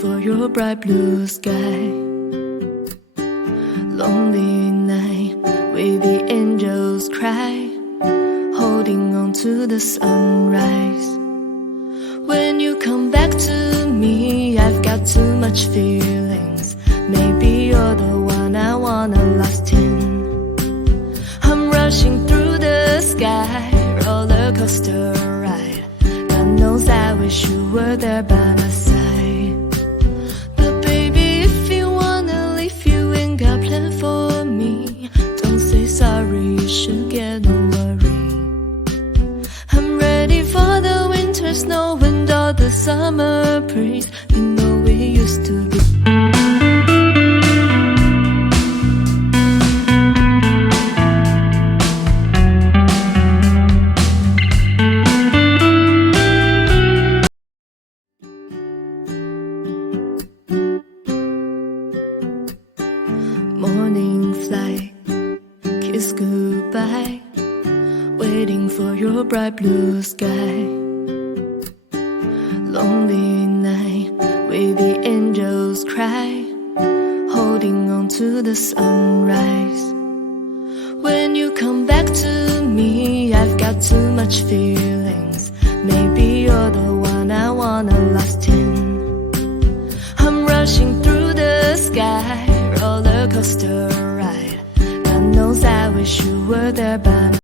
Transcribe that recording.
for your bright blue sky. Lonely night where the angels cry, holding on to the sunrise. When you come back to me, I've got too much feelings. Maybe you're the one I wanna last in. I'm rushing through the sky, roller coaster ride. God knows I wish you were there by my side. But baby, if you wanna leave, you ain't got plan for me. Don't say sorry, you should get no worry. I'm ready for the winter snow and all the summer breeze. You know we used to be. Morning flight, kiss goodbye, waiting for your bright blue sky. Lonely night where the angels cry, holding on to the sunrise. When you come back to me, I've got too much feelings. Maybe you're the one I wanna last in. I'm rushing through the sky, roller coaster ride. God knows I wish you were there by